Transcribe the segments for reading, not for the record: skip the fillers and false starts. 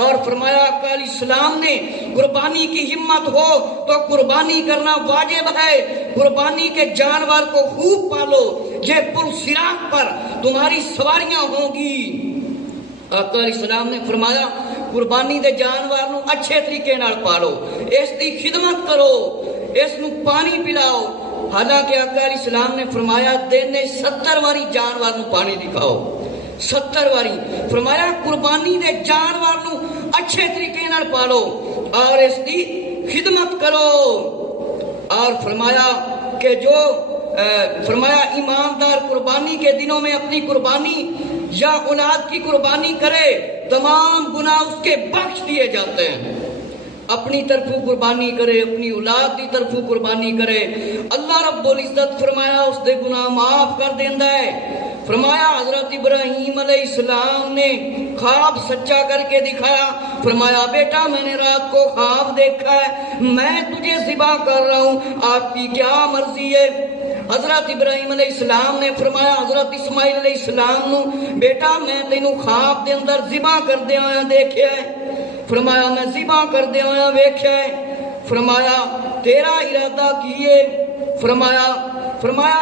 اور فرمایا آقا علیہ السلام نے قربانی کی ہمت ہو تو قربانی کرنا واجب ہے، قربانی کے جانور کو خوب پالو، یہ پل صراط پر تمہاری سواریاں ہوں گی۔ آقا علیہ السلام نے فرمایا قربانی دے جانور نو اچھے طریقے نال پالو، اس دی خدمت کرو، اس نو پانی پلاؤ۔ حالانکہ آقا علیہ السلام نے فرمایا دن 70 واری جانور نو پانی دکھاؤ، 70 واری۔ فرمایا قربانی دے جانور نو اچھے طریقے نال پالو اور اس دی خدمت کرو۔ اور فرمایا کہ جو فرمایا ایماندار قربانی کے دنوں میں اپنی قربانی یا اولاد کی قربانی کرے، تمام گناہ اس کے بخش دیے جاتے ہیں۔ اپنی طرفوں قربانی کرے، اپنی اولاد کی طرفوں قربانی کرے، اللہ رب العزت فرمایا اس دے گناہ معاف کر دیندا ہے۔ فرمایا حضرت ابراہیم علیہ السلام نے خواب سچا کر کے دکھایا، فرمایا بیٹا میں نے رات کو خواب دیکھا ہے، میں تجھے ذبح کر رہا ہوں، آپ کی کیا مرضی ہے؟ حضرت ابراہیم علیہ السلام نے فرمایا حضرت اسماعیل علیہ السلام نو، بیٹا میں تینوں خواب دے اندر ذبح کر دے آیا دیکھیا ہے۔ فرمایا میں ذبح کر دے آیا ویکھیا ہے۔ فرمایا تیرا ارادہ کیے؟ فرمایا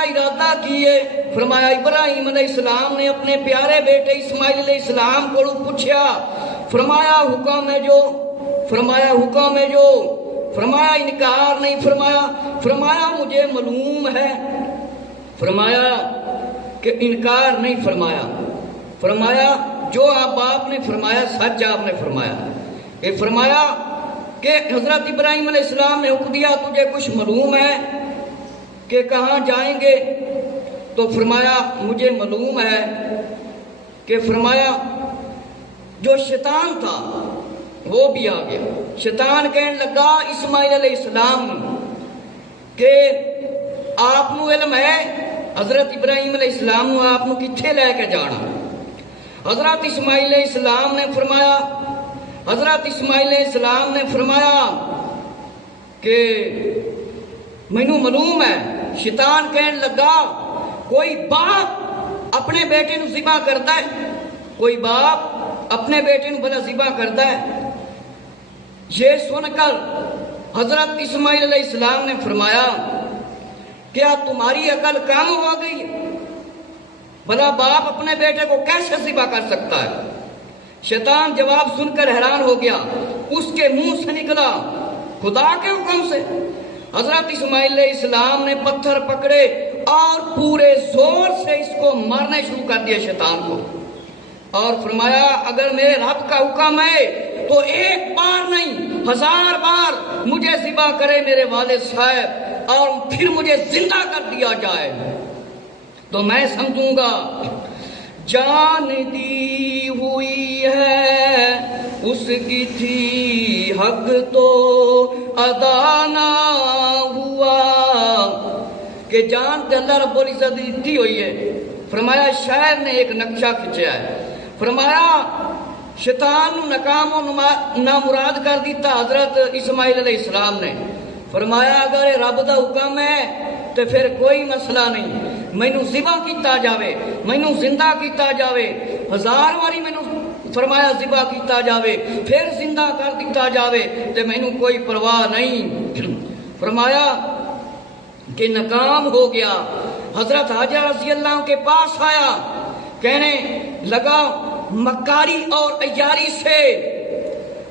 ارادہ کیے؟ فرمایا ابراہیم علیہ السلام نے اپنے پیارے بیٹے اسماعیل علیہ السلام کو پوچھا، فرمایا حکم ہے جو؟ فرمایا حکم ہے جو؟ فرمایا انکار نہیں فرمایا؟ فرمایا مجھے معلوم ہے۔ فرمایا کہ انکار نہیں فرمایا؟ فرمایا جو آپ نے فرمایا سچ آپ نے فرمایا۔ یہ فرمایا کہ حضرت ابراہیم علیہ السلام نے حکم دیا تجھے کچھ معلوم ہے کہ کہاں جائیں گے؟ تو فرمایا مجھے معلوم ہے کہ فرمایا جو شیطان تھا وہ بھی آ گیا۔ شیطان کہنے لگا اسماعیل علیہ السلام کہ آپ نو علم ہے حضرت ابراہیم علیہ السلام نو آپ نو کتھے لے کے جانا؟ حضرت اسماعیل علیہ السلام نے فرمایا کہ مینوں معلوم ہے۔ شیطان کہنے لگا کوئی باپ اپنے بیٹے نو ذبح کرتا ہے؟ کوئی باپ اپنے بیٹے نو بلا ذبح کرتا ہے؟ یہ سن کر حضرت اسماعیل علیہ السلام نے فرمایا کیا تمہاری عقل کم ہو گئی؟ بھلا باپ اپنے بیٹے کو کیسے ذبح کر سکتا ہے؟ شیطان جواب سن کر حیران ہو گیا، اس کے منہ سے نکلا خدا کے حکم سے۔ حضرت اسماعیل علیہ السلام نے پتھر پکڑے اور پورے زور سے اس کو مارنے شروع کر دیا شیطان کو، اور فرمایا اگر میرے رب کا حکم ہے تو 1 بار نہیں 1000 بار مجھے ذبح کرے میرے والد صاحب اور پھر مجھے زندہ کر دیا جائے تو میں سمجھوں گا جان دی ہوئی ہے اس کی تھی حق تو ادا نہ ہوا، کہ جان تے اللہ رب العزت دی ہوئی ہے۔ فرمایا شاعر نے ایک نقشہ کھینچا ہے، فرمایا شیطان نو ناکام و نامراد کر دیتا حضرت اسماعیل علیہ السلام نے۔ فرمایا اگر رب دا حکم ہے تو پھر کوئی مسئلہ نہیں، مینوں ذبح کیتا جاوے، مینوں زندہ کیتا جاوے، 1000 واری مینوں فرمایا ذبح کیتا جاوے پھر زندہ کر دیتا جاوے تو مینوں کوئی پرواہ نہیں۔ فرمایا کہ ناکام ہو گیا۔ حضرت حاجرہ رضی اللہ عنہ کے پاس آیا، کہنے لگا مکاری اور عیاری سے۔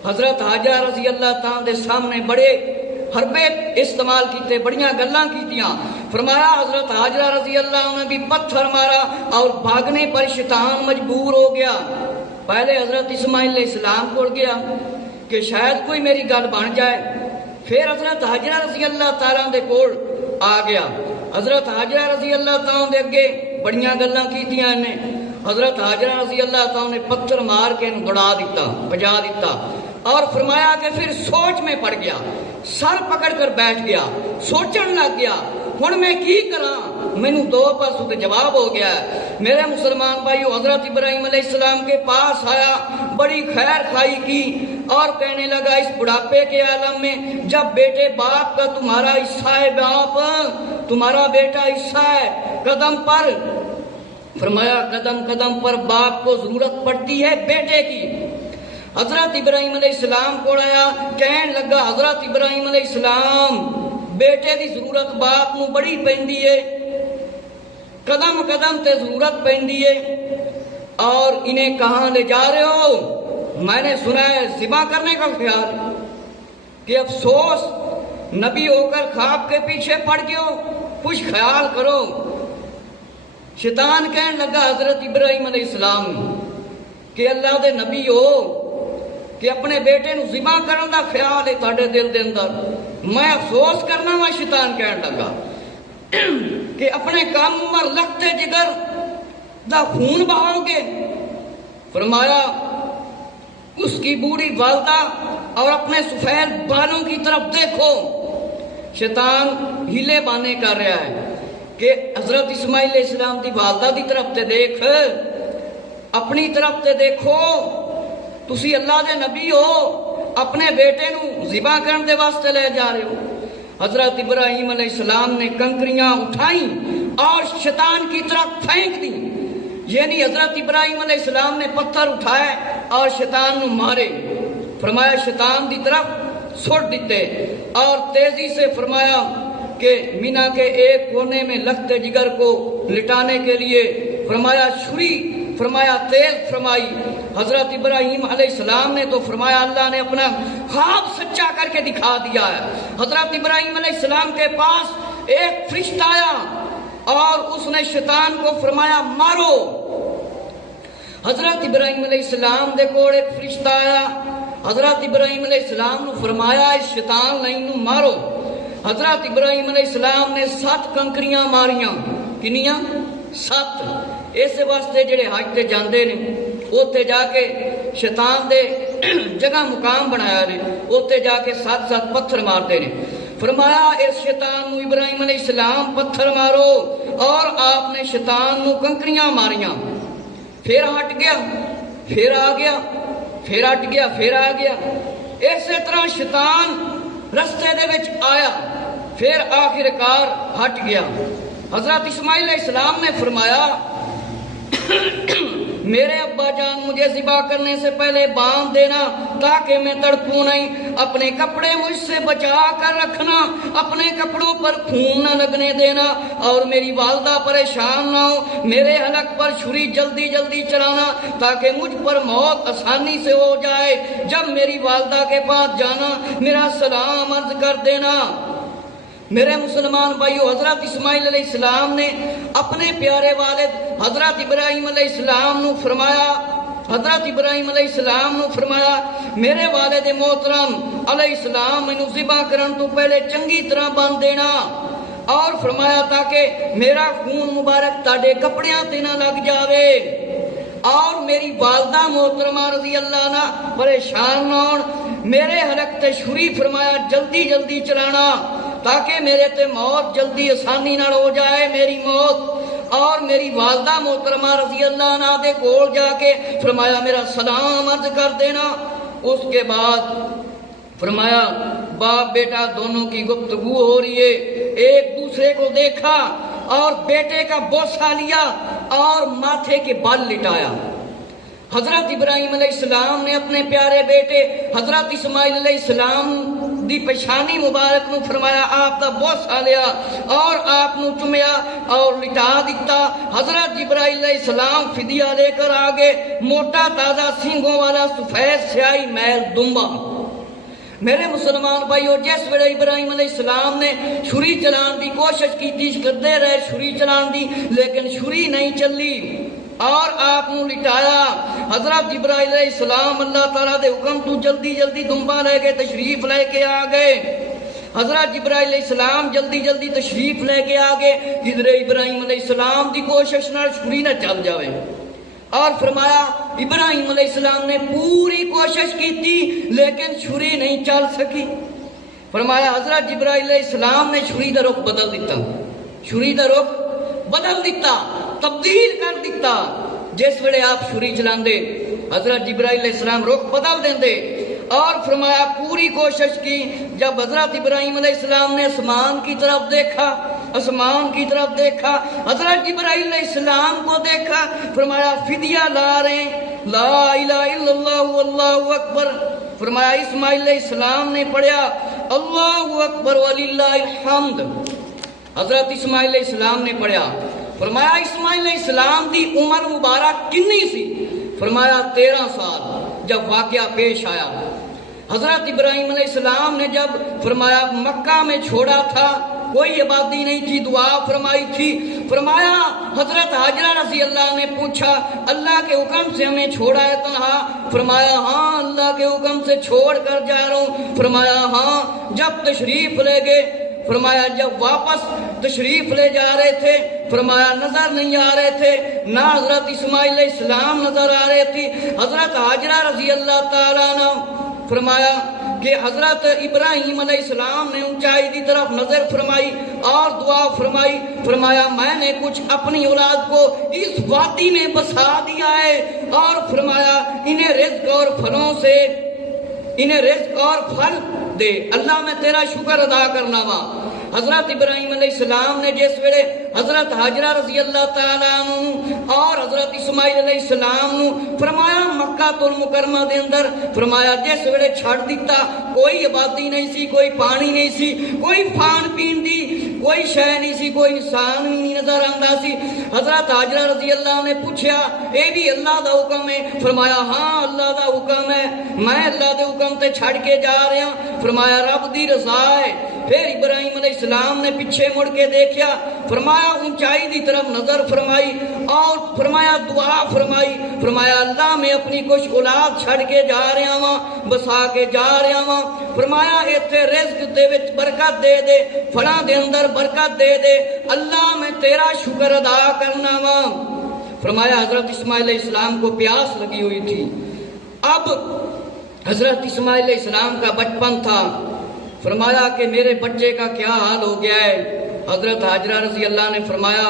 حضرت حاجرہ رضی اللہ تعالیٰ دے سامنے بڑے حربے استعمال کیتے، بڑیاں گلاں کیتیاں۔ فرمایا حضرت حاجرہ رضی اللہ عنہ نے بھی پتھر مارا اور بھاگنے پر شیطان مجبور ہو گیا۔ پہلے حضرت اسماعیل علیہ السلام کو گیا کہ شاید کوئی میری گل بن جائے، پھر حضرت حاجرہ رضی اللہ تعالیٰ دے کول آ گیا۔ حضرت حاجرہ رضی اللہ تعالیٰ دے اگے بڑیاں گلاں کیتیاں انہیں۔ حضرت حاجرہ رضی اللہ تعالیٰ نے پتھر مار کے انہوں دوڑا دیتا، بجا دیتا، اور فرمایا کہ پھر سوچ میں پڑ گیا، سر پکڑ کر بیٹھ گیا، سوچن لگ گیا ہن میں کی کراں؟ مینوں 2 پاسوں تے جواب ہو گیا ہے۔ میرے مسلمان بھائیو، حضرت ابراہیم علیہ السلام کے پاس آیا، بڑی خیر خائی کی اور کہنے لگا اس بڑھاپے کے عالم میں جب بیٹے باپ کا تمہارا حصہ ہے، باپ تمہارا بیٹا حصہ ہے، قدم پر فرمایا قدم قدم پر باپ کو ضرورت پڑتی ہے بیٹے کی۔ حضرت ابراہیم علیہ السلام کو آیا، کہن لگا حضرت ابراہیم علیہ السلام بیٹے دی ضرورت باپ نو بڑی پیندی ہے، قدم قدم تے ضرورت پیندی ہے، اور انہیں کہاں لے جا رہے ہو؟ میں نے سنا ہے ذبح کرنے کا خیال، کہ افسوس نبی ہو کر خواب کے پیچھے پڑ گئے ہو، کچھ خیال کرو۔ شیطان کہنے لگا حضرت ابراہیم علیہ السلام کہ اللہ دے نبی ہو کہ اپنے بیٹے نو ذبح کرن دا خیال ہے تہاڈے دل دے اندر، میں افسوس کرنا وا۔ شیطان کہنے لگا کہ اپنے کام عمر لگتے جگر دا خون بہاؤ گے؟ فرمایا اس کی بوڑھی والدہ اور اپنے سفید بالوں کی طرف دیکھو۔ شیطان ہیلے بانے کر رہا ہے کہ حضرت اسماعیل علیہ السلام دی والدہ دی طرف تے دیکھ، اپنی طرف تے دیکھو، تسی اللہ دے نبی ہو، اپنے بیٹے نو ذبح کرن دے واسطے لے جا رہے ہو۔ حضرت ابراہیم علیہ السلام نے کنکریاں اٹھائیں اور شیطان کی طرف پھینک دیں، یعنی حضرت ابراہیم علیہ السلام نے پتھر اٹھائے اور شیطان نو مارے۔ فرمایا شیطان دی طرف سٹ دیتے، اور تیزی سے فرمایا کہ مینا کے ایک کونے میں لخت جگر کو لٹانے کے لیے فرمایا چھری فرمایا تیز فرمائی۔ حضرت ابراہیم علیہ السلام نے تو فرمایا اللہ نے اپنا خواب سچا کر کے دکھا دیا ہے۔ حضرت ابراہیم علیہ السلام کے پاس ایک فرشتہ آیا اور اس نے شیطان کو فرمایا مارو۔ حضرت ابراہیم علیہ السلام دے کول ایک فرشتہ آیا، حضرت ابراہیم علیہ السلام نو فرمایا اس شیطان نہیں نو مارو۔ حضرت ابراہیم علیہ السلام نے 7 کنکریاں ماریاں۔ کنیاں؟ 7۔ اس واسطے جڑے حج تے جاندے نے اوتے جا کے شیطان دے جگہ مقام بنایا نے، اوتے جا کے 7 پتھر مارتے نے۔ فرمایا اس شیطان نو ابراہیم علیہ السلام پتھر مارو، اور آپ نے شیطان نو کنکریاں ماریاں۔ پھر ہٹ گیا، پھر آ گیا، پھر ہٹ گیا، پھر آ گیا۔ اسی طرح شیطان رستے دے وچ آیا، پھر آخر کار ہٹ گیا۔ حضرت اسماعیل علیہ السلام نے فرمایا میرے ابا جان مجھے ذبح کرنے سے پہلے باندھ دینا تاکہ میں تڑپوں نہیں، اپنے کپڑے مجھ سے بچا کر رکھنا، اپنے کپڑوں پر خون نہ لگنے دینا، اور میری والدہ پریشان نہ ہو، میرے حلق پر چھری جلدی جلدی چلانا تاکہ مجھ پر موت آسانی سے ہو جائے۔ جب میری والدہ کے پاس جانا میرا سلام عرض کر دینا۔ میرے مسلمان بھائیو، حضرت اسماعیل علیہ السلام نے اپنے پیارے والد حضرت ابراہیم علیہ السلام نو فرمایا، حضرت ابراہیم علیہ السلام نو فرمایا میرے والد محترم علیہ السلام مینوں ذبح کرن تو پہلے چنگی طرح باندھ دینا، اور فرمایا تاکہ میرا خون مبارک تاڈے کپڑیاں تے نہ لگ جاوے، اور میری والدہ محترمہ رضی اللہ عنہ پریشان نہ ہون، میرے حلق تے چھری فرمایا جلدی جلدی چلانا تاکہ میرے تے موت جلدی آسانی نہ ہو جائے میری موت، اور میری والدہ محترمہ رضی اللہ عنہ دے کول جا کے فرمایا میرا سلام عرض کر دینا۔ اس کے بعد فرمایا باپ بیٹا دونوں کی گفتگو ہو رہی ہے، ایک دوسرے کو دیکھا اور بیٹے کا بوسہ لیا اور ماتھے کے بال لٹایا۔ حضرت ابراہیم علیہ السلام نے اپنے پیارے بیٹے حضرت اسماعیل علیہ السلام دی پیشانی مبارک نو فرمایا آپ دا بوسہ لیا اور آپ نو چمیا اور لٹا دیتا۔ حضرت جبرائیل علیہ السلام فدیہ لے کر آگے، موٹا تازہ سینگوں والا سفید سیاہی میل دمبا۔ میرے مسلمان بھائیو، جس ویلے ابراہیم علیہ السلام نے چھری چلان دی کوشش کی کرتے رہے چھری چلان دی، لیکن چھری نہیں چلی اور آپ نو لٹایا۔ حضرت جبرائیل علیہ السلام اللہ تعالیٰ دے حکم تو جلدی جلدی دمبا لے کے تشریف لے کے آ گئے۔ حضرت جبرائیل علیہ السلام جلدی جلدی تشریف لے کے آ گئے، جدھر ابراہیم علیہ السلام دی کوشش نہ چھری نہ چل جاوے، اور فرمایا ابراہیم علیہ السلام نے پوری کوشش کی تھی لیکن چھری نہیں چل سکی۔ فرمایا حضرت جبرائیل علیہ السلام نے چھری دا رخ بدل دیتا، چھری دا رخ بدل دیتا، تبدیل کر دیتا۔ جس ویلے آپ چھری چلاندے حضرت جبرائیل علیہ السلام رخ بدل دیندے، اور فرمایا پوری کوشش کی۔ جب حضرت ابراہیم علیہ السلام نے آسمان کی طرف دیکھا، آسمان کی طرف دیکھا، حضرت جبرائیل علیہ السلام کو دیکھا، فرمایا فدیہ لا رہے ہیں، لا الہ الا اللہ واللہ اکبر. فرمایا اسماعیل علیہ السلام نے پڑھا اللہ اکبر وللہ الحمد. حضرت اسماعیل علیہ السلام نے پڑھا. فرمایا اسماعیل علیہ السلام دی عمر مبارک کتنی سی؟ فرمایا 13 سال. جب واقعہ پیش آیا حضرت ابراہیم علیہ السلام نے جب فرمایا مکہ میں چھوڑا تھا، کوئی آبادی نہیں تھی، دعا فرمائی تھی. فرمایا حضرت حاجرہ رضی اللہ نے پوچھا اللہ کے حکم سے ہمیں چھوڑا ہے تنہا؟ فرمایا ہاں اللہ کے حکم سے چھوڑ کر جا رہا ہوں. فرمایا ہاں. جب تشریف لے گئے، فرمایا جب واپس تشریف لے جا رہے تھے، فرمایا نظر نہیں آ رہے تھے، نہ حضرت اسماعیل علیہ السلام نظر آ رہے تھی. حضرت حاجرہ رضی اللہ تعالیٰ عنہ فرمایا کہ حضرت ابراہیم علیہ السلام نے اونچائی کی طرف نظر فرمائی اور دعا فرمائی. فرمایا میں نے کچھ اپنی اولاد کو اس وادی میں بسا دیا ہے اور فرمایا انہیں رزق اور پھلوں سے انہیں رزق اور پھل دے. اللہ میں تیرا شکر ادا کرنا وا. حضرت ابراہیم علیہ السلام نے جس ویلے حضرت حاجرہ رضی اللہ تعالیٰ عنہ اور حضرت اسماعیل علیہ السلام نو فرمایا مکہ المکرمہ دے اندر فرمایا جس ویلے چھڑ دیتا، کوئی آبادی نہیں سی، کوئی پانی نہیں سی، کوئی کھان پین دی کوئی شے نہیں سی، کوئی انسان نہیں نظر آندا سی. حضرت حاجرہ رضی اللہ نے پوچھا اے بھی اللہ دا حکم ہے؟ فرمایا ہاں اللہ دا حکم ہے، میں اللہ دے حکم تے چھڑ کے جا رہا. فرمایا رب دی رضا ہے. پھر ابراہیم علیہ السلام نے پیچھے مڑ کے دیکھا، فرمایا اونچائی دی طرف نظر فرمائی اور فرمایا دعا فرمائی. فرمایا اللہ میں اپنی کچھ اولاد چھڑ کے جا رہا ہاں، بسا کے جا رہا ہاں. فرمایا ایتھے رزق دے وچ برکت دے دے، پھلاں دے اندر برکت دے دے، اللہ میں تیرا شکر ادا کرنا وا. فرمایا حضرت اسماعیل علیہ السلام کو پیاس لگی ہوئی تھی. اب حضرت اسماعیل علیہ السلام کا بچپن تھا. فرمایا کہ میرے بچے کا کیا حال ہو گیا ہے؟ حضرت حاجرہ رضی اللہ نے فرمایا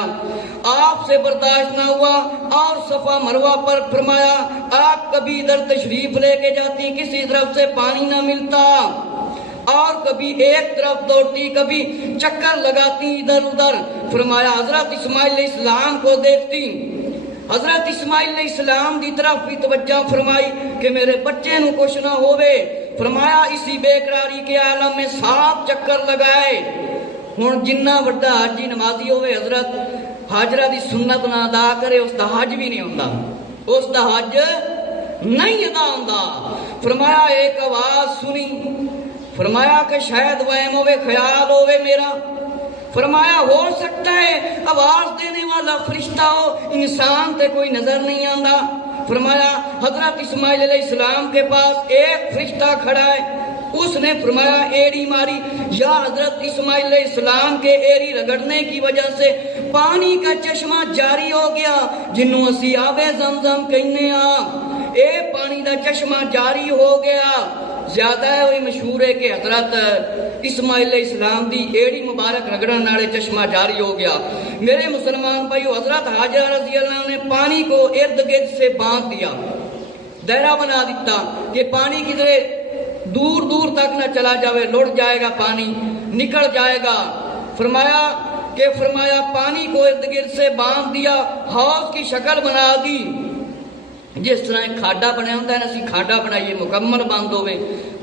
آپ سے برداشت نہ ہوا اور صفا مروہ پر فرمایا آپ کبھی ادھر تشریف لے کے جاتی، کسی طرف سے پانی نہ ملتا اور کبھی ایک طرف دوڑتی، کبھی چکر لگاتی ادھر ادھر. فرمایا حضرت اسماعیل علیہ السلام کو دیکھتی، حضرت اسماعیل علیہ السلام دی طرف بھی توجہ فرمائی کہ میرے بچے نو کچھ نہ ہوئے. فرمایا اسی بے قراری کے عالم میں 7 چکر لگائے. ہن جنہ بڑا حاجی نمازی ہوئے حضرت حاجرہ دی سنت نہ ادا کرے اس دا حج بھی نہیں ہوندا، اس دا حج نہیں ادا ہوندا. فرمایا ایک آواز سنی، فرمایا کہ شاید وہم ہوئے، خیال ہوئے میرا. فرمایا ہو سکتا ہے آواز دینے والا فرشتہ ہو، انسان تے کوئی نظر نہیں آندا. فرمایا حضرت اسماعیل علیہ السلام کے پاس ایک فرشتہ کھڑا ہے. اس نے فرمایا ایڑی ماری، یا حضرت اسماعیل علیہ السلام کے ایڑی رگڑنے کی وجہ سے پانی کا چشمہ جاری ہو گیا جنوں اسی آب زمزم کہنے ہاں. اے پانی دا چشمہ جاری ہو گیا. زیادہ ہے وہی مشہور ہے کہ حضرت اسماعیل علیہ السلام دی ایڑی مبارک رگڑن والے چشمہ جاری ہو گیا. میرے مسلمان بھائیو، حضرت حاجرہ رضی اللہ نے پانی کو ارد گرد سے باندھ دیا، دائرہ بنا دیتا کہ پانی کدھر دور دور تک نہ چلا جاوے، لڑ جائے گا پانی، نکل جائے گا. فرمایا پانی کو ارد گرد سے باندھ دیا، حوض کی شکل بنا دی. جس طرح ایک کھاڈا بنیا ہوتا ہے نا، اسی کھاڈا بنائیے مکمل بند ہوئے،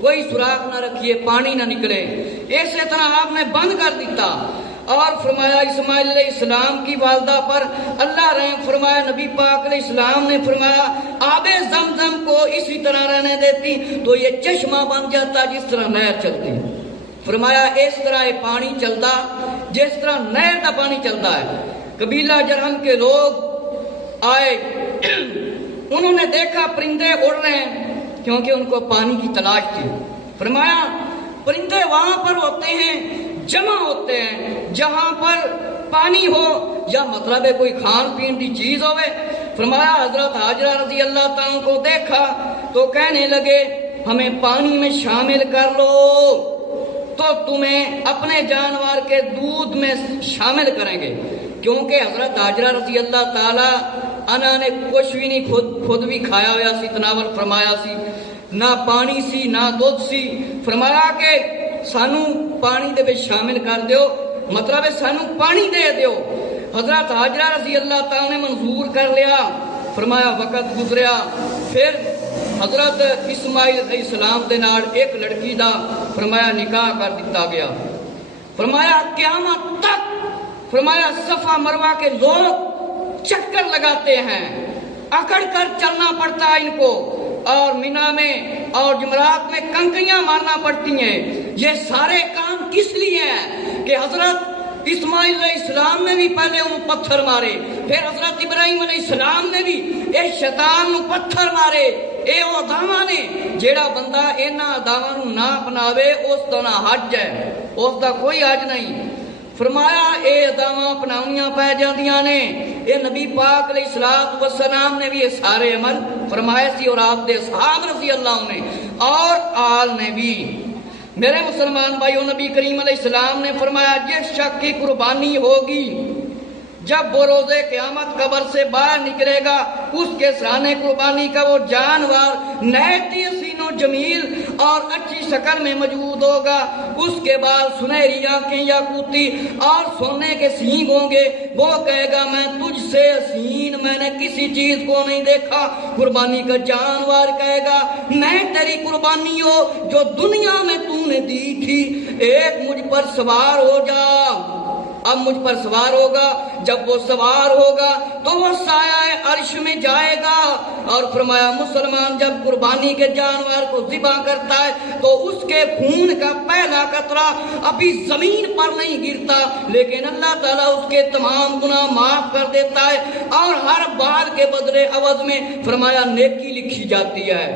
کوئی سوراخ نہ رکھیے، پانی نہ نکلے. اسی طرح آپ نے بند کر دیتا. اور فرمایا اسماعیل علیہ السلام کی والدہ پر اللہ رحم فرمایا. نبی پاک علیہ السلام نے فرمایا آب زمزم کو اسی طرح رہنے دیتی تو یہ چشمہ بن جاتا جس طرح نہر چلتی. فرمایا اس طرح یہ پانی چلتا جس طرح نہر کا پانی چلتا ہے. قبیلہ جرہم کے لوگ آئے، انہوں نے دیکھا پرندے اڑ رہے ہیں کیونکہ ان کو پانی کی تلاش تھی. فرمایا پرندے وہاں پر ہوتے ہیں، جمع ہوتے ہیں جہاں پر پانی ہو یا مطلب ہے کوئی کھان پین کی چیز ہوئے. فرمایا حضرت حاجرہ رضی اللہ تعالیٰ کو دیکھا تو کہنے لگے ہمیں پانی میں شامل کر لو تو تمہیں اپنے جانور کے دودھ میں شامل کریں گے. کیونکہ حضرت حاجرہ رضی اللہ تعالیٰ عنہ نے کچھ بھی نہیں خود بھی کھایا ہوا سی، تناول فرمایا سی، نہ پانی سی نہ دودھ سی. فرمایا کہ سانو پانی دے وچ شامل کر دیو، مطلب ہے سانو پانی دے دیو. حضرت حاجرہ رضی اللہ تعالیٰ نے منظور کر لیا. فرمایا وقت گزریا، پھر حضرت اسماعیل علیہ السلام دے نال ایک لڑکی دا فرمایا نکاح کر دیتا گیا. فرمایا قیامت تک فرمایا صفا مروہ کے لوگ چکر لگاتے ہیں، اکڑ کر چلنا پڑتا ہے ان کو، اور مینا میں اور جمعرات میں کنکریاں مارنا پڑتی ہیں. یہ سارے کام کس لیے ہیں کہ حضرت اسماعیل علیہ السلام نے بھی پہلے انہوں پتھر مارے، پھر حضرت ابراہیم علیہ السلام نے بھی اے شیطان نو پتھر مارے. اے او اداواں نے، جیڑا بندہ انہاں اداواں نو نہ اپناوے اس دا نہ حج ہے، اس دا کوئی حج نہیں. فرمایا اے اداواں اپناونیاں پہ جاندیاں نے. اے نبی پاک علیہ السلام نے بھی یہ سارے عمل فرمائے سی، اور آپ دے صحابہ رضی اللہ عنہ نے اور آل نے بھی. میرے مسلمان بھائیوں، نبی کریم علیہ السلام نے فرمایا جس شخص کی قربانی ہوگی جب وہ روز قیامت قبر سے باہر نکلے گا، اس کے سرانے قربانی کا وہ جانور نہایتی حسین و جمیل اور اچھی شکل میں موجود ہوگا. اس کے بعد سنہری آنکھیں یاقوتی اور سونے کے سینگ ہوں گے. وہ کہے گا میں تجھ سے حسین میں نے کسی چیز کو نہیں دیکھا. قربانی کا جانور کہے گا میں تیری قربانی ہو جو دنیا میں تو نے دی تھی، ایک مجھ پر سوار ہو جا. اب مجھ پر سوار ہوگا. جب وہ سوار ہوگا تو وہ سایہ عرش میں جائے گا. اور فرمایا مسلمان جب قربانی کے جانور کو ذبح کرتا ہے تو اس کے خون کا پہلا قطرہ ابھی زمین پر نہیں گرتا، لیکن اللہ تعالیٰ اس کے تمام گناہ معاف کر دیتا ہے، اور ہر بار کے بدلے عوض میں فرمایا نیکی لکھی جاتی ہے.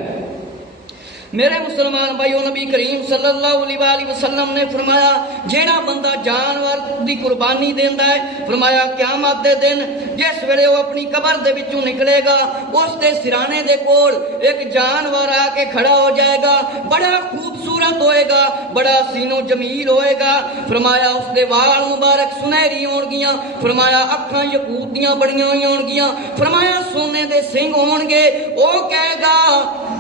میرے مسلمان بھائیوں، نبی کریم صلی اللہ علیہ وآلہ وسلم نے فرمایا جیڑا بندہ جانور دی قربانی دیندا ہے، فرمایا قیامت دے دن جس ویلے وہ اپنی قبر دے وچوں نکلے گا، اس دے سرانے دے کول ایک جانور آ کے کھڑا ہو جائے گا. بڑا خوبصورت ہوئے گا، بڑا حسین و جمیل ہوئے گا. فرمایا اس دے وال مبارک سنہری ہون گیاں، فرمایا اکھاں یاقوت دیاں بڑیاں ہوئی ہون گیاں، فرمایا سونے دے سنگ ہون گے. او کہے گا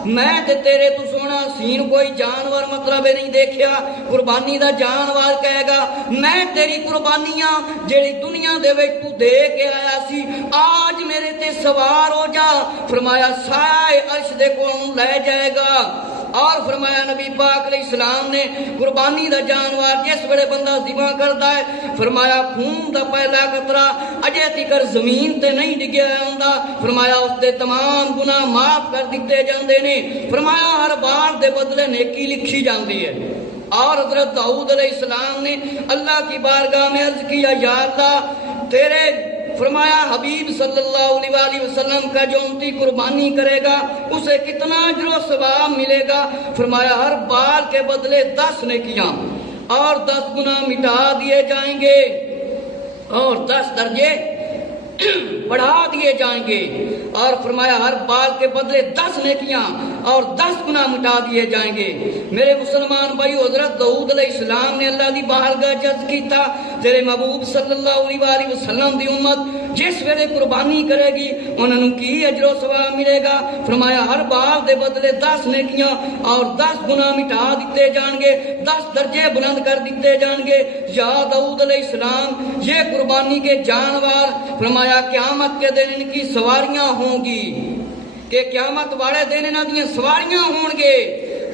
میں تے تیرے تو سونا حسین کوئی جانور مطلب نہیں دیکھیا. قربانی دا جانور کہے گا میں تیری قربانیاں جیڑی دنیا دے وچ تو دے کے آیا سی آج میرے تے سوار ہو جا. فرمایا سائے عرش دے کولوں لے جائے گا. اور فرمایا نبی پاک علیہ السلام نے قربانی دا جانور جس ویلے بندہ ذبح کرتا ہے، فرمایا خون دا پہلا قطرہ اجے تکر زمین تے نہیں ڈگیا ہوندا. فرمایا اس دے تمام گناہ معاف کر دیتے جاندے نے. فرمایا ہر بار دے بدلے نیکی لکھی جاندی ہے. اور حضرت داؤد علیہ السلام نے اللہ کی بارگاہ میں عرض کیا یا اللہ تیرے فرمایا حبیب صلی اللہ علیہ وآلہ وسلم کا جو امتی قربانی کرے گا اسے کتنا اجر و ثواب ملے گا. فرمایا ہر بار کے بدلے 10 نیکیاں اور 10 گناہ مٹا دیے جائیں گے اور 10 درجے بڑھا دیے جائیں گے. اور فرمایا ہر بار کے بدلے 10 نیکیاں اور 10 گناہ مٹا دیے جائیں گے. میرے مسلمان بھائی، حضرت داؤد علیہ السلام نے اللہ دی بارگاہ عرض کیتا تیرے محبوب صلی اللہ علیہ وآلہ وسلم دی امت جس ویلے قربانی کرے گی انہوں نے کی اجر و ثواب ملے گا. فرمایا ہر بار دے بدلے 10 نیکیاں اور 10 گناہ مٹا دیتے جان گے، 10 درجے بلند کر دیتے جان گے. یا داؤد علیہ السلام یہ قربانی کے جانور فرمایا قیامت کے دن ان کی سواریاں ہوں گی، کہ قیامت والے دن انہاں دی سواریاں ہون گے.